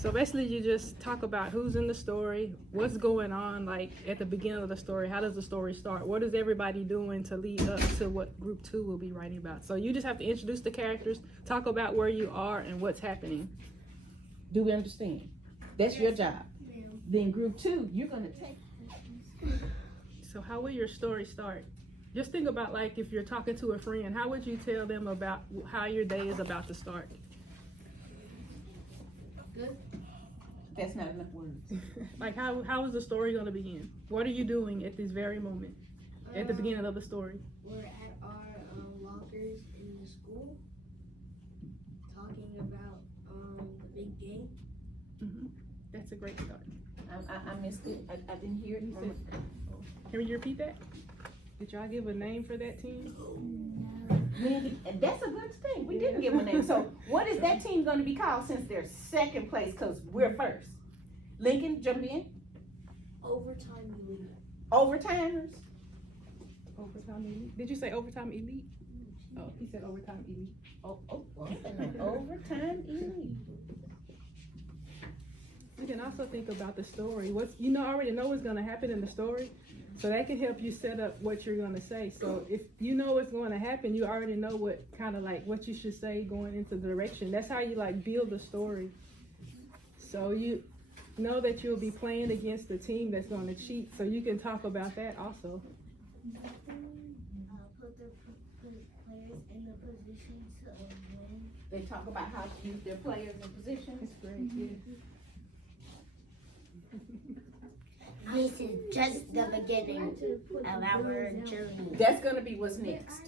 So basically you just talk about who's in the story, what's going on, like at the beginning of the story, how does the story start, what is everybody doing to lead up to what group 2 will be writing about. So you just have to introduce the characters, talk about where you are and what's happening. Do we understand? That's your job. Then group 2, you're gonna take. So how will your story start? Just think about, like, if you're talking to a friend, how would you tell them about how your day is about to start? Good. That's not enough words. Like, how is the story going to begin? What are you doing at this very moment, at the beginning of the story? We're at our lockers in the school, talking about the big game. Mm-hmm. That's a great start. I missed it. I didn't hear it. Can you repeat that? Did y'all give a name for that team? And that's a good thing. We didn't give them a name. So what is that team going to be called since they're second place because we're first? Lincoln, jump in. Overtime elite. Overtimers. Overtime elite. Did you say overtime elite? Oh, he said overtime elite. Overtime elite. You can also think about the story. Already know what's going to happen in the story. So that can help you set up what you're going to say. So if you know what's going to happen, you already know what you should say going into the direction. That's how you build the story. So you know that you'll be playing against the team that's going to cheat. So you can talk about that also. Put the players in the position to win. They talk about how to use their players in position. That's great. Yeah. This is just the beginning of our journey. That's going to be what's next.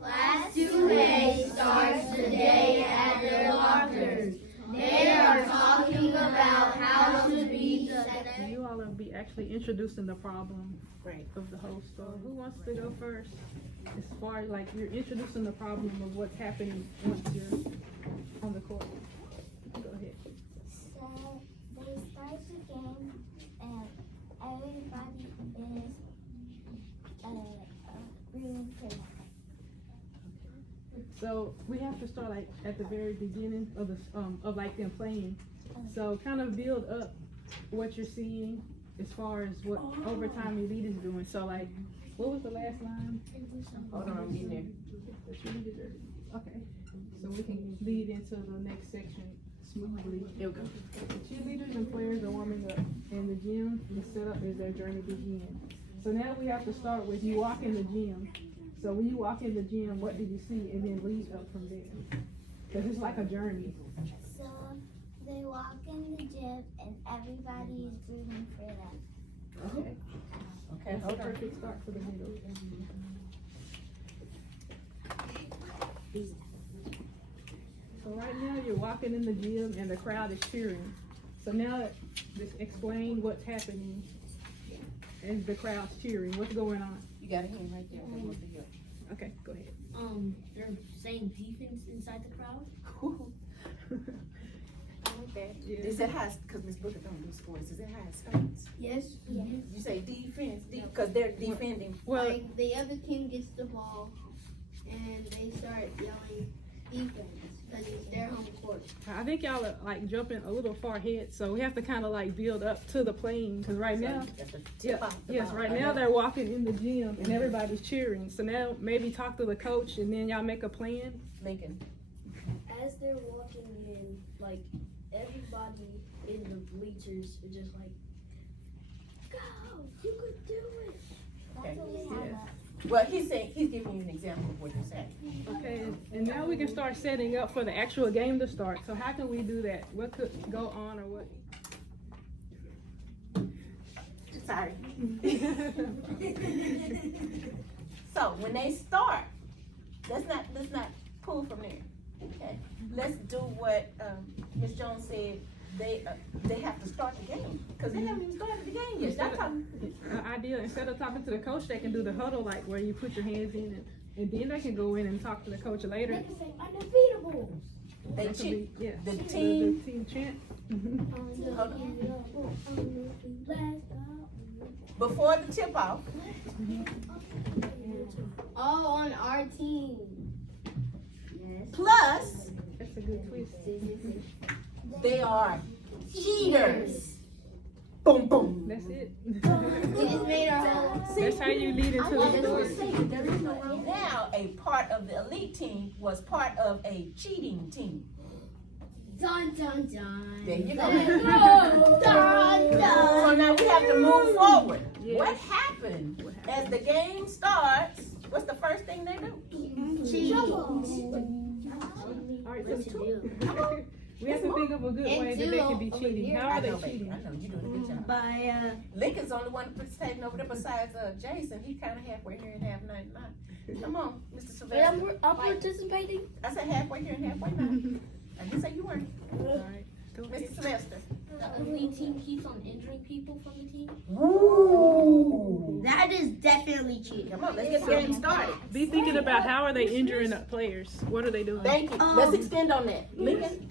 Class 2A starts today at their lockers. They are talking about how to be the... You all will be actually introducing the problem Right. of the whole story. Who wants to go first? As far as you're introducing the problem of what's happening once you're on the court. Go ahead. So they start the game and everybody is rooting for them. So we have to start at the very beginning of them playing. So kind of build up what you're seeing as far as what overtime elite is doing. So what was the last line? Hold on, I'm getting there. Okay, so we can lead into the next section smoothly. Here we go. The cheerleaders and players are warming up in the gym. The setup as their journey begins. So now we have to start with you walk in the gym. So when you walk in the gym, what do you see? And then lead up from there. Because it's like a journey. So they walk in the gym and everybody is rooting for them. Okay. Okay, That's hold a on. perfect start for the middle. So right now you're walking in the gym and the crowd is cheering. So now just explain what's happening as the crowd's cheering. What's going on? You got a hand right there. Okay, go ahead. They're saying defense inside the crowd. Is that how, because Miss Booker don't do sports, is that how it starts? Yes. You say defense, because they're defending. Well, Like the other team gets the ball and they start yelling defense because it's their home court. I think y'all are jumping a little far ahead, so we have to kind of build up to the playing, because right now, right now they're walking in the gym and everybody's cheering. So now maybe talk to the coach and then y'all make a plan. Lincoln. As they're walking in, everybody in the bleachers is just go, you could do it. Okay. That's what we have. Well, he's giving you an example of what you're saying. Okay, and now we can start setting up for the actual game to start. So how can we do that? What could go on or what? Sorry. So when they start, let's not pull from there. Okay. Let's do what Ms. Jones said. They have to start the game because they haven't even started the game yet. Stop talking. Idea, instead of talking to the coach, they can do the huddle, where you put your hands in and then they can go in and talk to the coach later. They can say undefeatable. They That could cheat. be- yeah. The The team. team chant. Before the tip off. Oh, on our team. Yes. Plus, That's a good twist. they are cheaters. Boom, boom. That's it. We just made our whole. That's how you lead into the story. Now, a part of the elite team was part of a cheating team. Dun dun dun. There you go. Dun So dun. now we have to move forward. Yes. What happened as the game starts? What's the first thing they do? All right, so we have to think of a good way that they can be cheating. How I are they know, baby. cheating? I know you're doing a good job. By Lincoln's the only one participating over there besides Jason. He's kind of halfway here and half not. Come on, Mr. Sylvester. I'm participating. I said halfway here and halfway not. I didn't say you weren't. All right, go ahead. Mr. Sylvester. The elite team keeps on injuring people from the team. Ooh. That is definitely cheating. Come on, let's get the game started. Be thinking about how are they injuring the players? What are they doing? Thank you. Let's extend on that. Lincoln.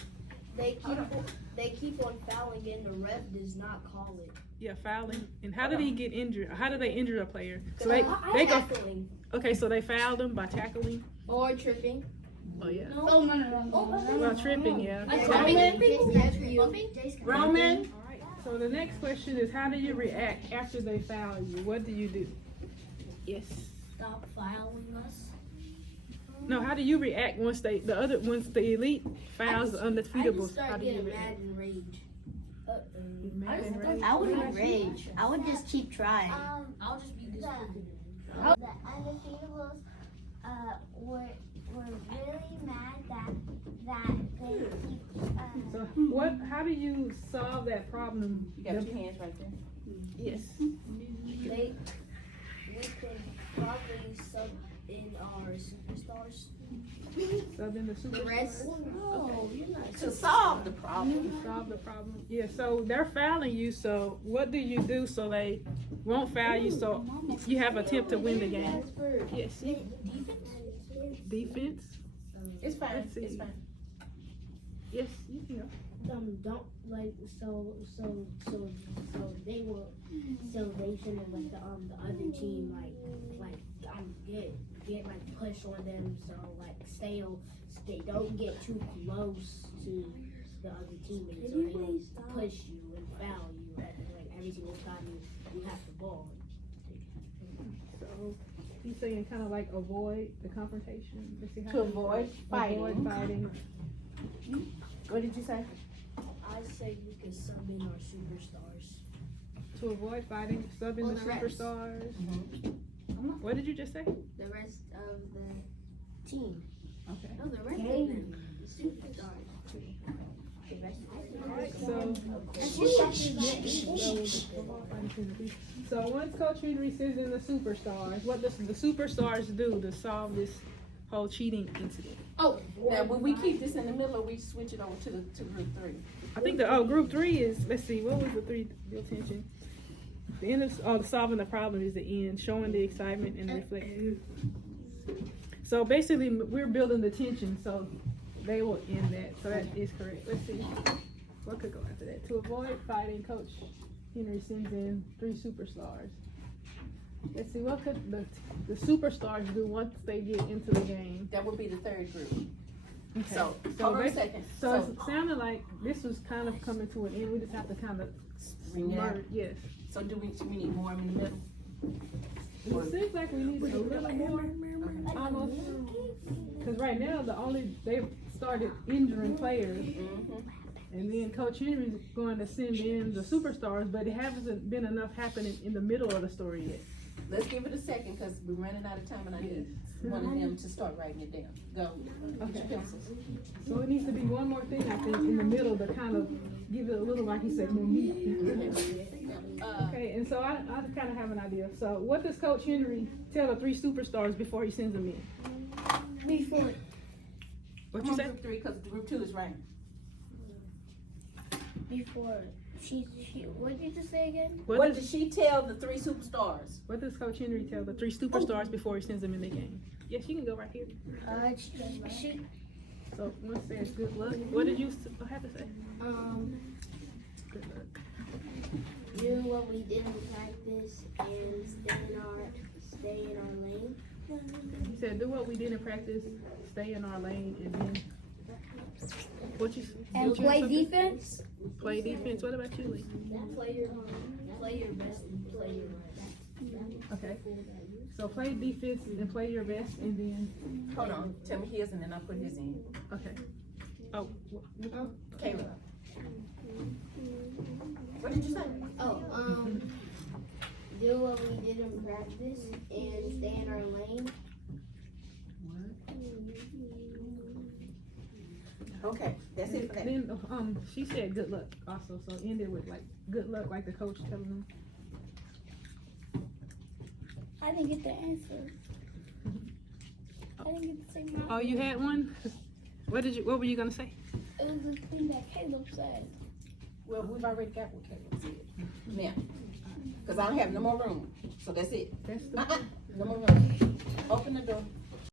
They keep on fouling and the ref does not call it. Yeah, fouling. And how did he get injured? How do they injure a player? So they go. Tackling Okay, so they fouled him by tackling. or tripping. Oh yeah. No. Well, tripping, yeah. Roman. All right. So the next question is, how do you react after they foul you? What do you do? Yes. Stop fouling us. No, how do you react once the elite fouls the I undefeatables? just How start do you getting react? mad and rage. Mad and rage? I wouldn't rage. I would just keep trying. I'll just be disappointed. The undefeatables were really mad that they keep So what? How do you solve that problem? You got your hands right there. Yes. We could probably sub in our superstars. Sub in the The super. rest. To solve the problem. Solve the problem. Yeah. So they're fouling you. So what do you do so they won't foul you? So you have an attempt to win the game. Yes. Defense. It's fine. Let's see. It's fine. Yes. You can go. Don't like so they will they shouldn't let the other team get like push on them, so like they don't get too close to the other teammates, so they don't push you and foul you like every single time you have the ball. So he's saying kind of like avoid the confrontation. Let's see how To avoid fighting. Avoid fighting. What did you say? I say we could sub in our superstars. To avoid fighting, sub in Well, the the rest. superstars. What did you just say? The rest of the team. Okay. No, the rest of them. The superstars. Alright, so once Coach Henry sends in the superstars, what does the superstars do to solve this whole cheating incident? Now, will we keep this in the middle or we switch it over to group 3? I think group 3 is, let's see, what was the 3 the attention? The end of solving the problem is the end, showing the excitement and reflecting. So basically, we're building the tension, so they will end that. So that is correct. Let's see, what could go after that? To avoid fighting, Coach Henry sends in 3 superstars. Let's see, what could the superstars do once they get into the game? That would be the third group. Okay. So, hold on a basi- second. So it sounded like this was kind of coming to an end. We just have to kind of Bring it out. merge. Yes. So do we need more in the middle? It seems like we need a little more, almost, because right now they've started injuring players, and then Coach Henry's going to send in the superstars, but it hasn't been enough happening in the middle of the story yet. Let's give it a second because we're running out of time and I need one of them to start writing it down. Go. Get your pencils. So it needs to be one more thing, I think, in the middle to kind of give it a little, like he said, more meat. Okay, and so I kind of have an idea. So what does Coach Henry tell the 3 superstars before he sends them in? Before. What you say? Group 3 because group 2 is right. Before she what did you just say again? What does she tell the 3 superstars? What does Coach Henry tell the 3 superstars before he sends them in the game? Yes, you can go right here. She So one says good luck. What did you have to say? Good luck. do what we did in practice and stay in our lane. He said do what we did in practice, stay in our lane, and then What you? And what you play something? defense. Play defense. What about you, Lee? Play your best and play your best. Okay. So play defense and play your best, and then Hold on, tell me his and then I'll put his in. okay. Oh, Caleb. What did you say? Oh, do what we did in practice and stay in our lane. Okay, that's it for that. then she said good luck also. So end it with like good luck, like the coach telling them. I didn't get the answer. I didn't get to say mine. Oh, you had one. What were you gonna say? It was the thing that Caleb said. Well, we've already got what Caleb said. Now, cause I don't have no more room, so that's it. That's the. No more room. Open the door.